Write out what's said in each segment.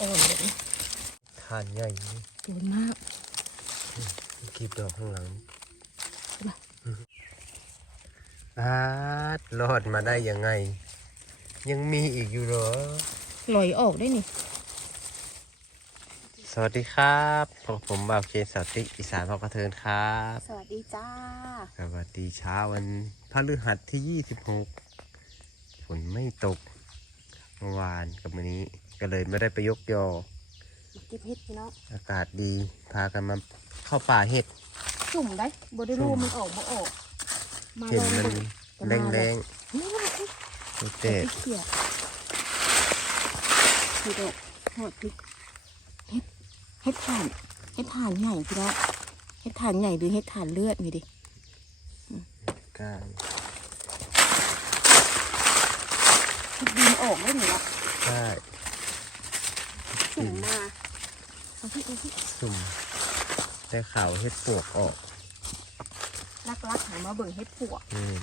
อ่อนแบบนี้ทานใหญ่นี่สวยมากกีบดอกข้างหลังใช่ปะอาดรอดมาได้ยังไง ยังมีอีกอยู่เหรอลอยออกได้นี่ สวัสดีครับพบผมบ่าวเคนสาวติกอีสานพอกระเทินครับ สวัสดีจ้า สวัสดีเช้าวันพฤหัสที่ 26 ฝนไม่ตก เมื่อวานกับวันนี้ ก็เลยไม่ได้ไปยกยอ เก็บเห็ดพี่น้องอากาศดี พากันมาเข้าป่าเห็ด จุ่มได้บ่ได้รู้มันออกบ่ออก มาเห็นลองมันดูแรงนี่ว่าเอ๊ะๆเตะพริกเขียดเห็ดออกหอดพริกเห็ดเห็ดถ่านเห็ดถ่านใหญ่พี่น้องเห็ดถ่านใหญ่หรือเห็ดถ่านเลือดนี่ดิก้านเห็ดดินออกได้หนิละใช่ จุ่มมาเอาที่เอาที่สุ่มได้ข่าวเห็ดปวกออกลักลักๆหามาเบิ่งเห็ดปวกอืม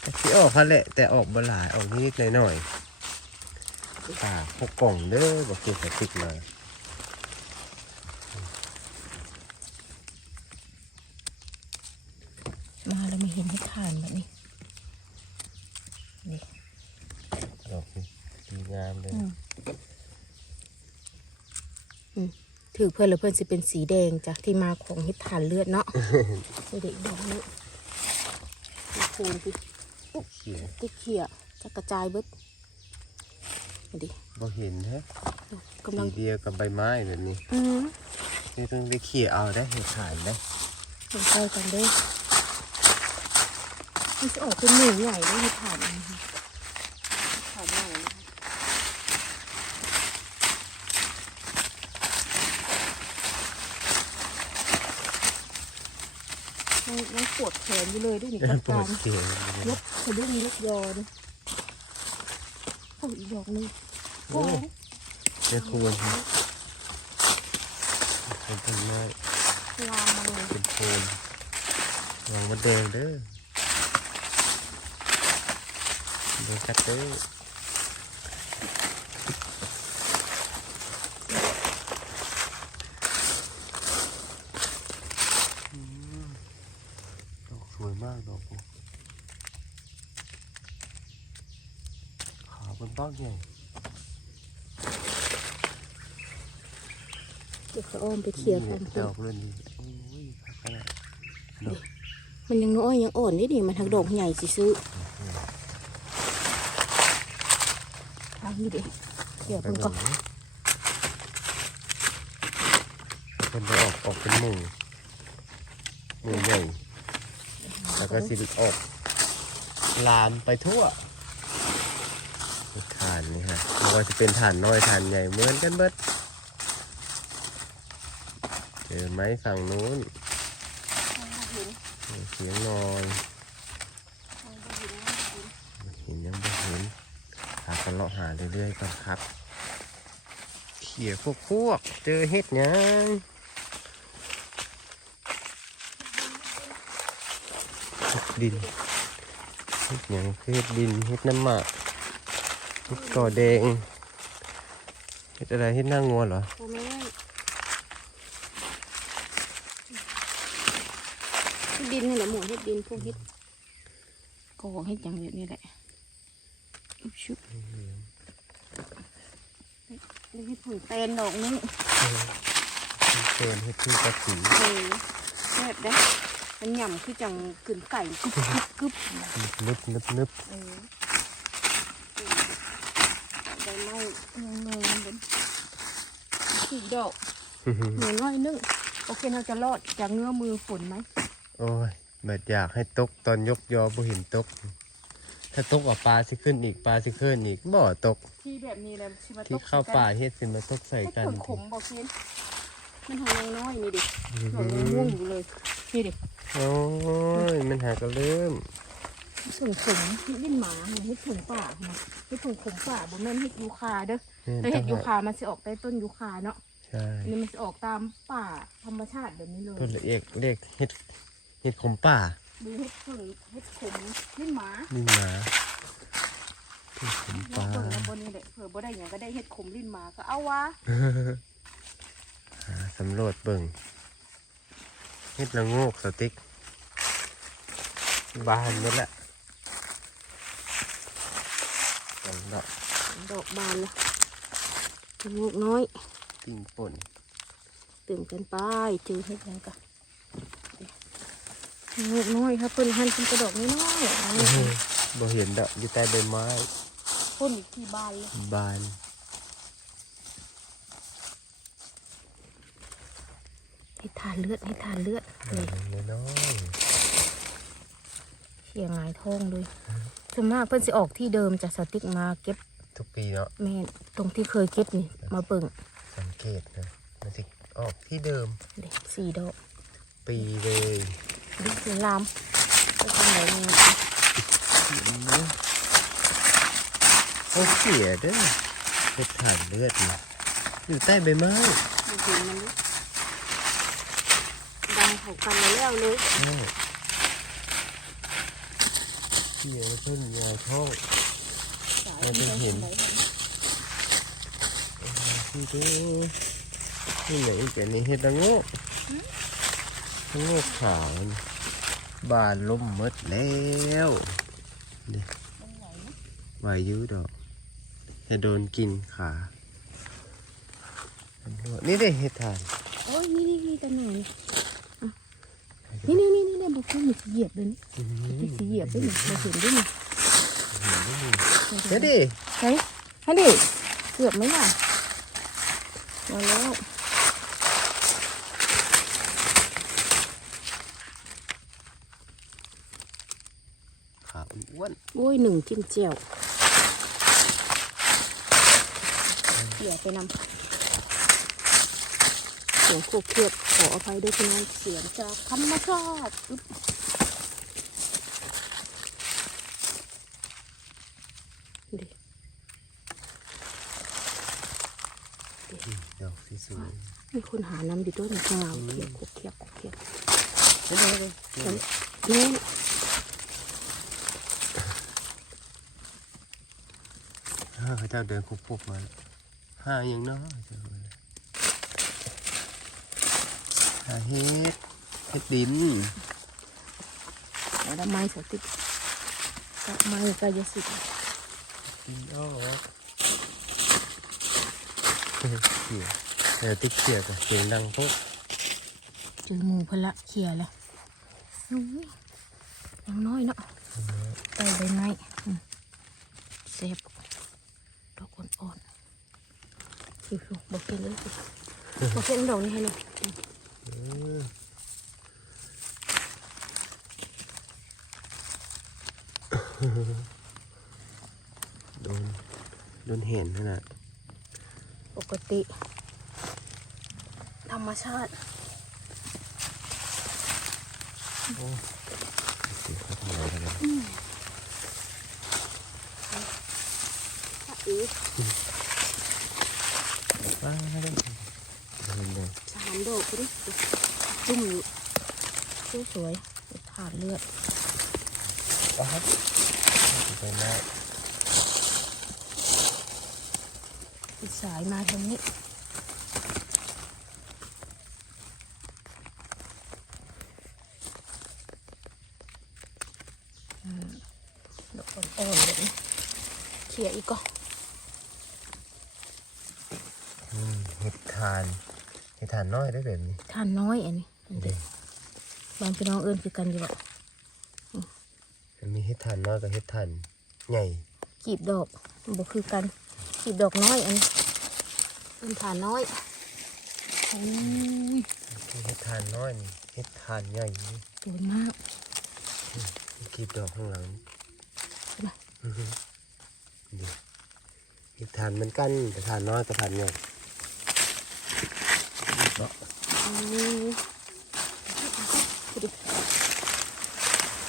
แต่ที่ออกเขาแหละแต่ออกบ่หลายออกนิดๆหน่อยๆป่าพวกกล่องเด้อบอกเก็บใส่ติกมามาแล้วไม่เห็นเห็ดถ่านแบบนี้นี่ดอกนี่ดีงามเลยอืมอืม ถือเพื่อนแล้วเพื่อนสิเป็นสีแดงจากที่มาของเห็ดถ่านเลือดเนาะเด็กๆดอกนี้ดูโคนสิเขียติเขียจะกระจายเบิดมาดิบ่เห็นฮะกำลัสีงเดียวกับใบไม้แบบนี้อืมนี่ต้องไปเขี่ยเอาได้เห็ดถ่านได้เห็นใจกันเด้อมันจะออกเป็นหนูใหญ่ได้เห็ดถ่านนะคะเห็ดถ่านใหญ่นะคะ ยังยังปวดแขนอยู่เลยด้วยนี่กับปวกาดรเขียยกสะดุ้งยกยอนะโอ้ยอีกดอกหนึงโอ้ไม่ควรครับเป็นต้นไม้ลามมาเลยเป็นโคนวางมดแดงเด้อเดูกัดเด้ออืมดอกสวยมากดอกนี้ ขาวเป็นบ้างใหญ่เดี๋ยวจะอ้อมไปเคลียร์กันดอกเรื่องนี้โอ้ยพักขนาดดอกมันยังน้อยยังอ่อนนิดนี่มันทางดอกใหญ่สิซื้อทางนี้ดิเดี๋ยวไปเพิ่งหมก็ดเลยเป็นไปออกออกเป็นหมู่หมู่ใหญ่แล้วก็สิออกลามไปทั่วฐานนี่ฮะไม่ว่าจะเป็นฐานน้อยฐานใหญ่เหมือนกันเบิดเจอไหมฝั่งนู้นเสียงนอยเห็นยังไม่เห็นพากันเลาะหาเรื่อยๆก่อนครับเขี่ยพวกพวกเจอเห็ดยังเห็ดดินเห็ดหยังเห็ดดินเห็ดน้ำหมาก ก่อแดงเห็ดอะไรเห็ดหน้างัวเหรอพ่อแม่เฮ็ดดินนี่แหละหมูเฮ็ดดินพวกเฮ็ดกองเฮ็ดอย่างแบบนี้แหละอุ๊บชุบนี่เฮ็ดผงเตนดอกนึงเชิญเห็ดพึ่งกระสีเออแซ่บได้มันหย่ำคือจังกึ่นไก่กึบกึบกึบนึบนึบนึบ เออใบไม้ยังเงยมันสีดอกหนูน้อยนึงโอเคเราจะรอดจากเงื้อมือฝนไหมโอ้ยแบบอยากให้ตกตอนยกยอบ่เห็นตก ถ้าตกอะปลาสิขึ้นอีกปลาสิขึ้นอีกบ่ตก ที่แบบนี้แหละชิมาที่เข้าป่าเฮ็ดสิมาตกใส่ให้กันผลขมบอกเคนมันหอยยังน้อยนี่ดิหอยยังม่วงอยู่เลยนี่ดิโอ้ยมันหากระเริ่ม ส่วนขมเฮ็ดลิ้นหมาเฮ็ดผงป่าเนาะเฮ็ดผงขมป่าบ่แม่นเฮ็ดยูคาเด้อแต่เฮ็ดยูคามันสิออกใต้ต้นยูคาเนาะใช่อันนี้มันจะออกตามป่าธรรมชาติแบบนี้เลยต้นละเอกเรียกเห็ดเห็ดขมป่าดูเห็ดผึ่งเห็ดขมลิ้นหมานี่หมาผมปเราลาเบิ่งแล้วบนนี้แหละเผื่อบ่ได้หยังก็ได้เฮ็ดขมลิ้นมาก็เอาวะหาสำรวจเบิ่งเฮ็ดละโงกสติ๊กบานหมดละสอง ดอกดอกบานละจมูกน้อยปิ้งป่นตื่นกันไปเจอเฮ็ดหยังกันจมูกน้อยครับเพิ่นหั่นเป็นกระดอกน้อยๆอันนี้บ่เห็นดอกอยู่ใต้ใบไม้พ่นอีกที่บานเลยบานให้ทานเลือดให้ทานเลือดนี่น้อยเขียงหงายท้องเลย ส่วนมากเพิ่นสิออกที่เดิมจากสติ๊กมาเก็บๆทุกปีเนาะแม่นตรงที่เคยเก็บนี่มาเบิ่งสังเกตนะมันสิออกที่เดิมเด็กสี่ดอกปีเลยดิสลามไปทำไหนนี่โอ้เสียเด้อเฮ็ดถ่านเลือดนี่อยู่ใต้ใบไม้ดูสิมันนี่ดังเขากันแล้วเลย ใช่เสียเพิ่นยาท้องสายเราจะเห็นที่ดูนี่ไหนอีกอันนี้เฮ็ดละงกละงกขาวบานล่มมดแล้วนี่ไหวอยืดดอกจะโดนกินขานี่ได้เห็ดถ่านโอ้ยนี่นี่นี่ตัวหนอยอะนี่นี่นี่ นี่นี่บอกว่ามันเหยียบเลยนี่ที่สีเหยียบด้วยนี่มาเห็นด้วยนี่เดี๋ยวดิใช่ให้ดิเกือบไหมล่ะมาแล้วขาอ้วนโอ้ยหนึ่งจิ้มเจียวเกี่ยวไปนำ สียงโคกเคียบขออภัยด้วยพี่น้องเสียงจากธรรมชาติอึ๊บดิดอกสีสวยมีคนหาน้ำดิด้วยในข้างเราเคียบโคกเคียบโคกเคียบเดี๋ยวเดี๋ยวเดี๋ยวนี่ห้าเขาเจ้าเดินคุกปุกมาห้าอย่างน้อยเจ้าเอ้ยหาเฮ็ดเฮ็ดดินเอาดอกไม้สติกดอกไม้กายสิทธิ์ดินออกเขียเออติ๊กเขียกับเสียงดังปุ๊บเจอหมูพนละเขี่ยแล้วอุ้ยยังน้อยเนาะใต้ใบไม้อืมเซฟดอกอ่อนๆอยู่ๆบอกกินเลยสิบอกกินดอกนี้ให้เลยอืมเออ โดน โดนเห็นนั่นน่ะปกติ ธรรมชาติสิเขาทำอะไรกันนะอีกว้าวเล่นเลย สาม ดอกดิจุ่มอยู่สวยๆผ่านเลือดว้าวไปแม่สายมาทางนี้ดอกอ่อนๆแบบนี้เขี่ยอีกก็อืมเห็ดทาน เห็ดทานน้อยได้แบบนี้ทานน้อยอันนี้อันเด็เด็กบางพี่น้องเอิญคือกันอยู่บ่มันมีเห็ดทานน้อยกับเห็ดทานใหญ่กีบดอกบ่คือกันกีบดอกน้อยอันนี้เป็นทานน้อยโอ้ยเห็ดทานน้อยนี่เห็ดทานใหญ่นี่สวยมากกีบดอกข้างหลังใช่ไหมอื้อหือนี่เห็ดทานเหมือนกันแต่ทานน้อยกับทานใหญ่ เนาะ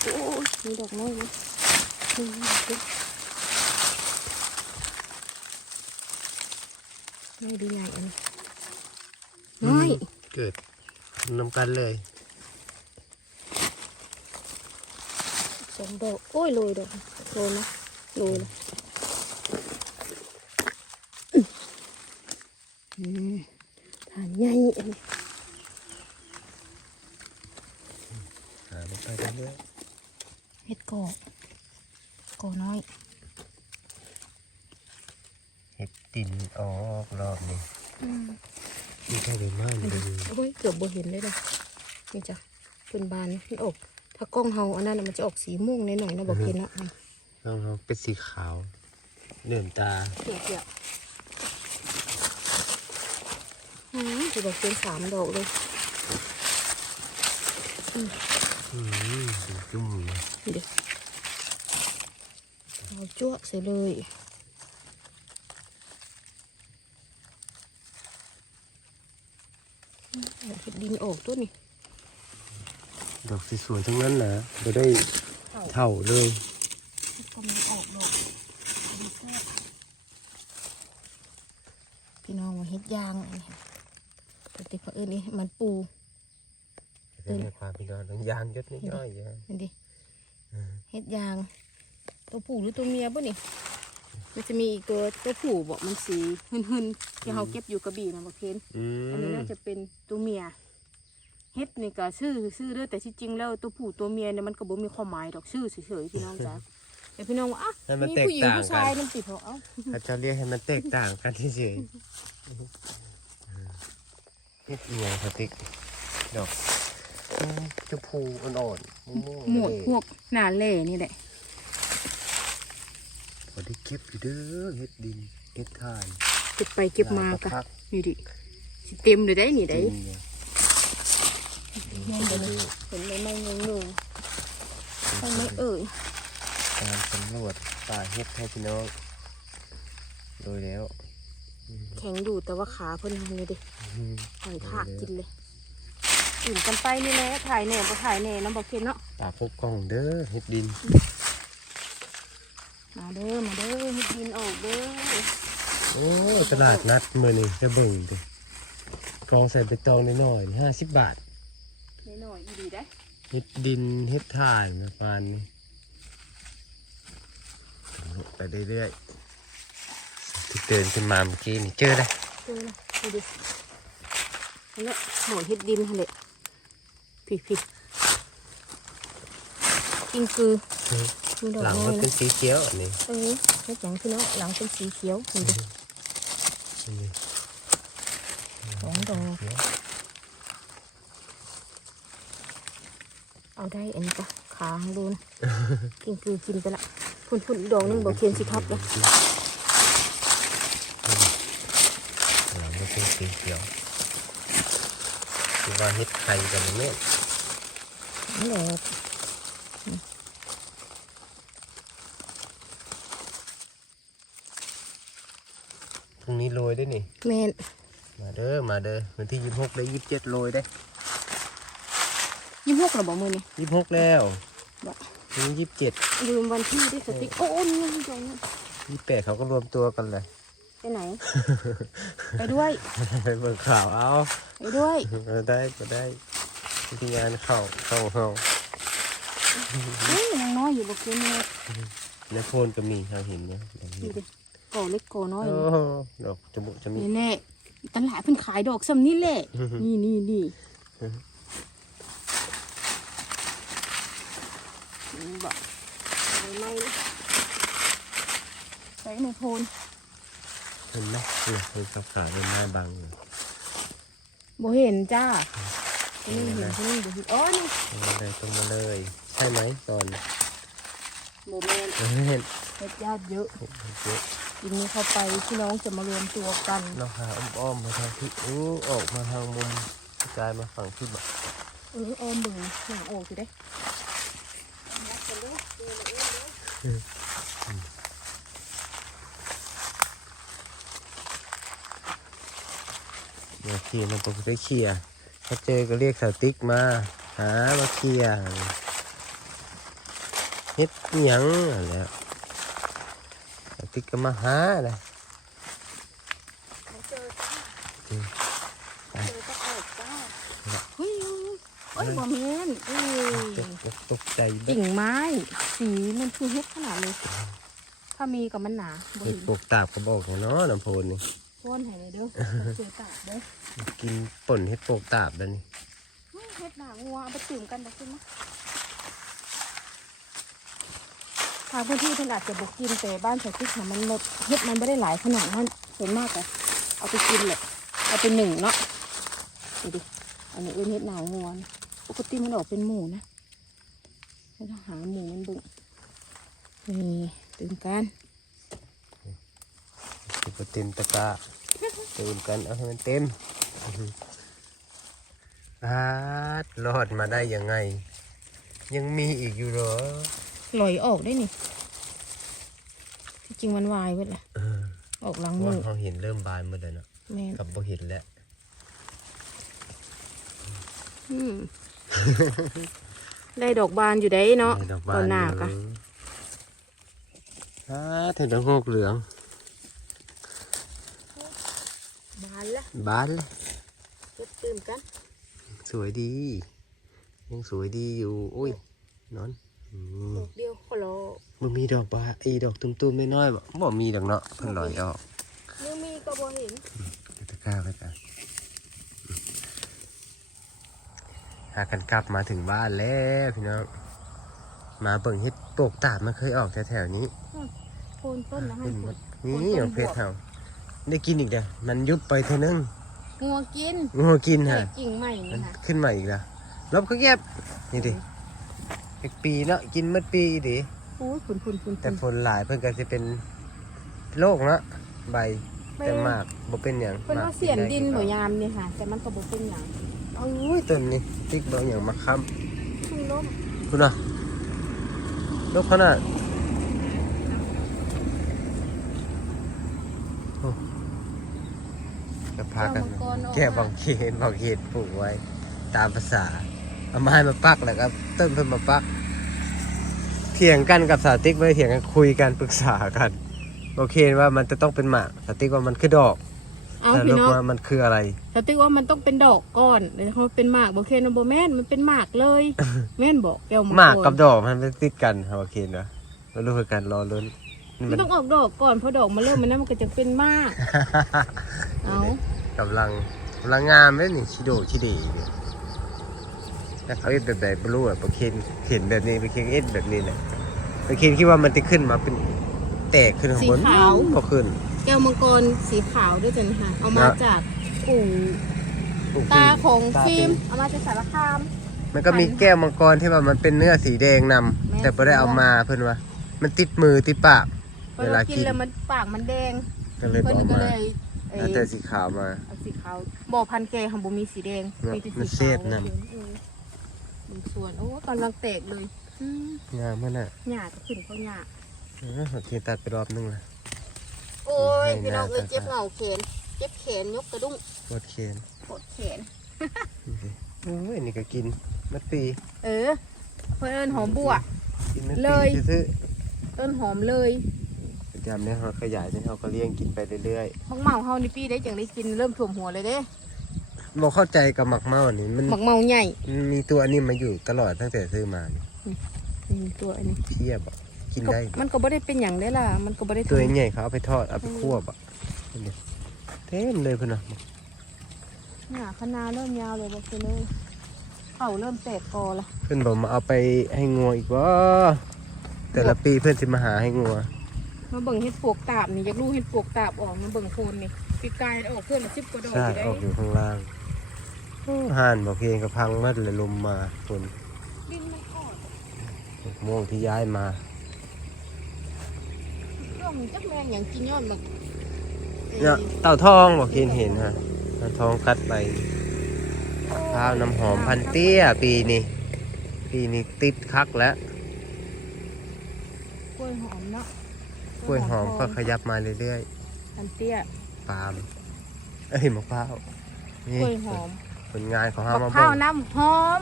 โอ้มีดอกไม้เลยไม่ดีใหญ่อันน้อยเกิดนำกันเลยสองดอกโอ้ยโรยดอกโรยนะโรยนะอืม ฐานใหญ่อันนี้หาลงไปเรื่อยเห็ดกอกกอน้อยๆเห็ดตินออกรอบนี้นี่แค่ใบไม้เลยโอ้ยเกือบบ่เห็นเลยนะนี่จ้ะเป็นบานมันออก ถ้ากล้องเฮาอันนั้นน่ะมันจะออกสีม่วงหน่อยๆนะบอกเห็นเนาะน้องๆเป็นสีขาวเหลื่อมตาเกี่ยวเกี่ยวอืม จะบอกเป็นสามดอกเลยจุ่มเลยเดี๋ยวเอาจ้วกใส่เลยเห็ดดินออกตัวนี่ดอกสวยๆทั้งนั้นนะจะได้เท่าเลย กำลังออกดอกดีแซ่บพี่น้องมาเฮ็ดยางอันนี้ ติเขาเอิ้นนี่มันปูจะได้ความพี่น้องยางยศน้อยๆอย่างนั่นดิเฮ็ดยาง ตัวผู้หรือตัวเมียบ่นี่มันจะมีอีกตัวตัวผู้บอกมันสีหึนๆที่เขาเก็บอยู่กระบี่นะบอกเทนอันนี้น่าจะเป็นตัวเมียเฮ็ดนี่ก็ชื่อชื่อเด้อแต่ที่จริงแล้วตัวผู้ตัวเมียเนี่ยมันก็บ่มีความหมายดอกชื่อเฉยๆพี่น้องจ๋าแต่พี่น้องว่าอะมีผู้หญิงผู้ชายมันติดเขาเอ้าอาจะเรียกให้มันแตกต่างกันเฉยๆ ฮ็ดเอียงสติ๊กดอกอืมชมพูอ่อนๆม่วงๆหมวดเลยพวกหนาเล่นี่แหละพอได้เก็บอยู่เด้อเฮ็ดดินเฮ็ดทานเก็บไปเก็บมาหลยกะพักนี่ดิสิเต็มเลยได้นี่ได้จริงเนี่ยยังเลยเห็นไหมไม่งงงๆทำไมเอ่ยการสำรวจป่าเฮ็ดให้พี่น้องโดยแล้ว แข็งอยู่แต่ว่าขาเพิ่นทำเลยดิอืมหอยทากกินเลยอื่นกันไปนี่แหละถ่ายแหน่บ่ถ่ายแหน่น้ำบอกเคนเนาะป่าพบกล้องเด้อเฮ็ดดิน มาเด้อมาเด้อเฮ็ดดินออกเด้อโอ้ตลาดนัดมื้อนี้จะเบิ่งดิกองใส่ใบตองน้อยๆห้าสิบบาทหน่อยๆอีดีได้เฮ็ดดินเฮ็ดถ่านประมาณนี้สำรวจไปเรื่อยๆที่ เดินขึ้นมาเมื่อกี้นี่เจอเลยเจอละดูดินั่นแหละหมอนเฮ็ดดินหั่นแหละพี่พี่กินคือมีดอกหลังน้อมันยเป็นะนสีเขียวอันนี้เออเฮ็ดหยังพี่น้องหลังเป็นสีเขียวดูดิอันนี้สองดอกเอาได้อันนี้ปะขาข้างดูนะกินคือกินไปละพุ่นพุ่นอีกดอกหนึงบอกเคียนสิทับละหลังมัน เป็นสีเขียวคือว่าเฮ็ดไข่กันเนี่ยหละพรุ่งนี้โรยได้นี่แม่นมาเด้อมาเด้อวันที่ยี่สิบหกได้ยี่สิบเจ็ดโรยได้ยี่หกหรอบอกมือนี่ยี่สิบหกแล้ววันนี้ยี่สิบเจ็ดลืมวันที่ที่สติ๊กโอ้ยนี่ดอกนี่ยี่สิบแปดเขาก็รวมตัวกันเลย ไปไหน ไปด้วย ไปเบิ่งข่าวเอาไปด้วยก็ได้ก็ได้ที่งานเข้าเข้าเฮาเฮ้ยยังน้อยอยู่บอกเคียนเนี่ยในโพนก็มีเราเห็นเนี่ยแบบดูนี้ดิก่อเล็กก่อน้อยโอ้ดอกจมูกจะมีนี่แน่ตลาดเพิ่นขายดอกซ้ำนี่แหละนี่นี่นี่นี่บอกไม่ไม่เลยใส่ในโพน เห็นไหมเนี่ยคือขาวขาวเป็นหน้าบังอยู่บ่เห็นจ้านี่เห็นที่นี่เดี๋ยวอ๋อนี่เอาเลยตรงมาเลย ใช่ไหมก่อนโมเมนต์เห็นเฮ็ดญาติเยอะเยอะทีนี้เข้าไปพี่น้องจะมารวมตัวกัน เราหาอ้อมๆมาทางที่อู้ออกมาทางมุมกลายมาฝั่งที่แบบเออออมเบึงหนังออกสิได้ เดี๋ยวเคลียร์มันต้องได้เคลียร์ถ้าเจอก็เรียกสติ๊กมา หามาเคลียร์เฮ็ดหยังนั่นแล้วสติ๊กก็มาหาเลยเจอจ้าเฮ้ยโอ้ยบ่แม่นเอ้ยตกใจกิ่งไม้ สีมันคือเฮ็ดขนาดเลย ถ้ามีกับมันหนาเฮ็ดปลูกตาบกระบอกเนาะน้ำโพนนี่มป้อนให้ เลยเด้อเสือตากเด้อกินป่นเฮ็ดโปกตาบแล้วนี่อื้อเฮ็ดหนางัวเอาไปตื่มกันเดี๋ยวขึ้นมาทางพื้นที่เพิ่นอาจจะบกกินแต่บ้านใส่ติ๊กค่ะมันหมดเฮ็ดมันไม่ได้หลายขนาดนั้นส่วนมากอะเอาไปกินเลยเอาไปหนึ่งเนาะดูดิอันนี้เอื้นเฮ็ดหนางัวนะปกติมันออกเป็นหมูนะเราต้องหาหมูมันเบึงนี่ตื่มกันสิบเต็มตะกร้า เติมกันเอาให้มันเต็มพาดรอดมาได้ยังไง ยังมีอีกอยู่เหรอลอยออกได้นี่ที่จริงมันวายเว้ยล่ะเออออกหลังเพราะมืว่าอเขาเห็นเริ่มบานหมดแล้วเนาะแม่นกับบ่เห็นแล้วอืมได้ดอกบานอยู่ได้เนาะในดอกบาตอนนหน้าก็อ่าเห็นดอกงอกเหลือง บาน ละบานเลยเก็บตื่มกัน สวยดี ยังสวยดีอยู่อุ้ยนอนอืมดอกเดียวขอรอมันมีดอกบานไอ้ดอกตุ้มๆน้อยๆบ่บ่มีดอกเนาะเพิ่นลอยออกเนื้อมีก็บ่เห็นเอาตะกร้าไปกันหากันกลับมาถึงบ้านแล้วพี่น้องมาเบิ่งเฮ็ดโปกตาดมันเคยออกแถวๆนี้โคนต้นนะให้เป็นหมคุดณนี่ดอกเพชรเฮา ได้กินอีกเด้อมันยุบไปเท่านึงงัวกินงัวกินแต่ฮะกิ่งใหม่มันี่นค่ะขึ้นมาอีกแล้วลบก็เก็บนี่ดิอีกปีเนาะกินเมื่อปีดิโอ้ยฝุ่นฝุ่นฝุ่นแต่ฝนหลายเพิ่นก็จะเป็นโรคเนาะใบแต่มากบ่เป็นหยังเป็นว่าเสียนดินบ่ยามนี่ค่ะ แต่มันก็บ่เป็นหยังโอ้ยต้นนี้ติ๊กบ่เอาหยังมาค้ำ ชุ่มล้มคุณน่ะโรคขนาดโอ้ก็ พากันแก้บางเขนบางเขนปลูกไว้ ตามภาษาเอาไม้มาปักแล้วก็ต้นเพิ่นมาปัก เถียงกันกับสาติ๊กไม่ได้เถียงกันคุยกันปรึกษากันโอเคว่ามันจะต้องเป็นหมากสาติ๊กว่ามันคือดอกเอาแต่พี่ลูกน้องว่ามันคืออะไรแต่ติ๊กว่ามันต้องเป็นดอกก่อนเดี๋ยวเขาเป็นหมากบ่เคนบ่แม่นมันเป็นหมากเลย แม่นบอกแก้วหมากกับดอกมันไม่ติดกันโอเคนะเรารู้คือกันรอลุ้นนี่มัมันน ต้องออกดอกก่อนพอดอกมาเริ่มมันนั้นมันก็จะเป็นหมาก เอา กำลังกำลังงามเลยนี่ชิโดชิเดีเนี่ยถ้าเขาเอ็ดแบบแบบบลูอะปะเคนเห็นแบบนี้ปะเคนเอ็ดแบบนี้แหละปะเคนคิดว่ามันจะขึ้นมาเป็นแตกขึ้นข้างบนสีขาว ก็ขึ้น แก้วมังกรสีขาวด้วยจ้ะนะคะเอามานะ จากปู่ปลูกตาของตาฟิเป็ล์มนเอามาจากสารคาม มันก็มีแก้วมังกรที่ว่ามันเป็นเนื้อสีแดงนำแม่ แต่ไม่ได้เอามาเพื่อนว่า มันติดมือติดปาก เวลากิน แล้วมันปากมันแดงก็เลยบเพิ่อนกก็มาเลย เอ่แล้วอแต่สีขาวมา เอาสีขาวบ่อพันแกของบุมีสีแดงเนอะมีแต่มันสีเสียขาดวนำ เออมันสวน โอ้กำลังแตกเลยอืมงามมันอะหญ้าก็ขึ้นเขาหญ้าเออโอเคตัดไปรอบนึงละ โอ้ยให้พี่น้องหน้าเอ้ยตาเจ็บเหงาแขน เจ็บแขนยกกระดุ้งโคตรเคนปวดแขน นี่สิโอ้ยนี่ก็กินมัดปีเออ เพื่อนหอมบัว กินมัดเลปียซื้อต้นหอมเลยๆ ประจำเนี่ยเขาขยายจนเขาก็เลี้ยงกินไปเรื่อยมักเมาเฮานี่ปีได้จังได้กินเริ่มท่วมหัวเลยเด้ๆบอกเข้าใจกับหมักเมาอันนี้มันมักเมาใหญ่มันมีตัวอันนี้มาอยู่ตลอดตั้งแต่ซื้อมานี่นี่ตัวอันนี้เทียบอะกินก็ได้ มันก็บ่ได้เป็นอย่างได้ล่ะ มันก็บ่ได้ตัวทำใหญ่เขาเอาไปทอดเอาไปคั่วบอะนี่เต็มเลยเพื่อนนะหญ้าคณาเริ่มยาวเลยบอกเลยเขาเริ่มแตกกอละเพื่อนบอกมาเอาไปให้งัวอีกว่าแต่ละปีเพื่อนสิมาหาให้งัว มาเบิ่งเห็ดปวกตาบนี่อยากรู้เห็ดปวกตาบออกมาเบิ่งโคนนี่ปีกายออกเพื่อนละสิบกว่าดอกใช่อยู่ได้ออกอยู่ข้างล่างโอ้ห่านบอกเองกับพังมัดเลยลมมาฝนดินมันอ่อนม่วงที่ย้ายมาร่องจักแมงอย่างกินยอดมันเนี่ยเต่าทองบอกเห็นเห็นฮะเต่าทองกัดไปข้าวน้ำหอมพันเตี้ยปีนี้ปีนี้ติดคักแล้วกล้วยหอมเนาะ กล้วยหอมก็ทขยับมาเรื่อยอันเตี้ยๆ ปาล์มเอ้ยมะพร้าวกนี่ล้วยหอมผลงานของเฮามะมาพร้าเบิ่วงน้ำหอม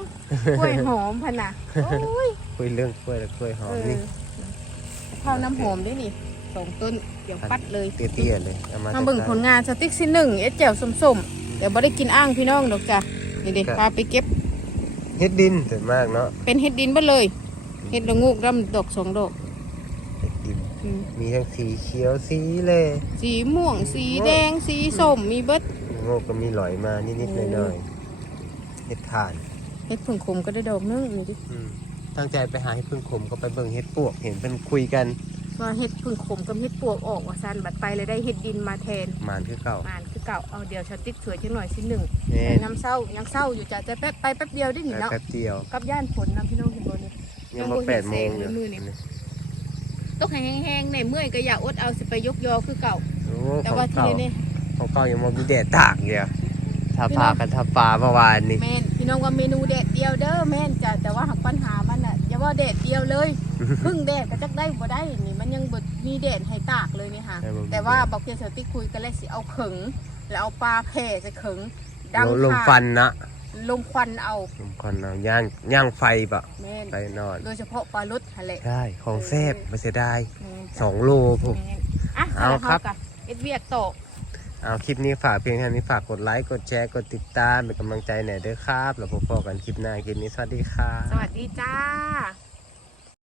กล้วยหอมพะนะโอ้ยคุยเรื่องกล้วยและกล้วยหอเอมอนี่มะพร้าวน้ำหอมด้วยนี่สองต้นเดี๋ยวปัดเลย เตี้ยๆเลยเอามามาเบิ่งใกล้ๆผลงานสติ๊กซี่หนึ่งเอสแจ่วส้มๆเดี๋ยวบ่ได้กินอ้างพี่น้องดอกจ้ะนี่เด็กครับพาไปเก็บเฮ็ดดินส่วนมากเนาะเป็นเห็ดดินเบ่เลยเห็ดละงูกดำดอกสองดอกเฮ็ดดินอื มมีทั้งสีเขียวสีเลยสีม่วงสีแดงสีส้มมีเบิดโงกก็มีหลอยมานิดๆหน่อยๆเห็ดถ่านเฮ็ดผึ่งขมก็ได้ดอกนึงนี่ดิอืมตั้งใจไปหาเห็ดพึ่งขมก็ไปเบิ่งเห็ดปวกเห็นเป็นคุยกันว่าเฮ็ดผึ่งขมกับเฮ็ดปวกออกว่าซั่นบัดไปเลยได้เฮ็ดดินมาแทนหมานคือเก่าอ่านคือเก่าเอาเดี๋ยวชาติดสวยจังหน่อยสิหนึ่งแน่น้ำเศร้ายังเศร้าอยู่จ้ะจะแป๊บไปแป๊บเดียวได้หนิไปเนาะแป๊บเดียวกับย่านฝนน้ำพี่น้องเห็นบ่นี่ยังมาแปดโมงอยู่มือนี่ ตกแห้งๆในเมื่อยก็อย่าอดเอาสิไปยกยอคือเก่า โอ้แต่ของว่าทีเก่านี้นี่ของเก่ายังมามีแดดตากอยู่อะถ้าพากันทับปลาเมื่อวานนี่ แม่นพี่น้องว่าเมนูแดดเดียวเด้อแม่นจ้ะแต่ว่าหากปัญหามันอะอย่าว่าแดดเดียวเลย พึ่งแดดก็จักได้บ่ได้นี่มันยังบ่มีแดดให้ตากเลยนี่ค่ะ แต่บ่มี แต่ว่าบอกเพียงเสติคุยกันแล้วสิเอาเขิง แล้วเอาปลาแผ่ใส่เขิงดังลมผ่าฟันนะลมควันเอา ลมควันเอาย่างย่างไฟปะแม่ นไปนอน โดยเฉพาะปลาลุดทะเลได้ของแซ่บไม่เสียดายแม่นสองโลผมแม่นอะเอาครับแล้วเฮาก็เอ็ดเวียกต่อเอาคลิปนี้ฝากเพียงเท่านี้ฝากกดไลค์ กดแชร์ กดติดตามเป็นกำลังใจหน่อยเด้วยครับ แล้วพบกันคลิปหน้าคลิปนี้สวัสดีครับสวัสดีจ้า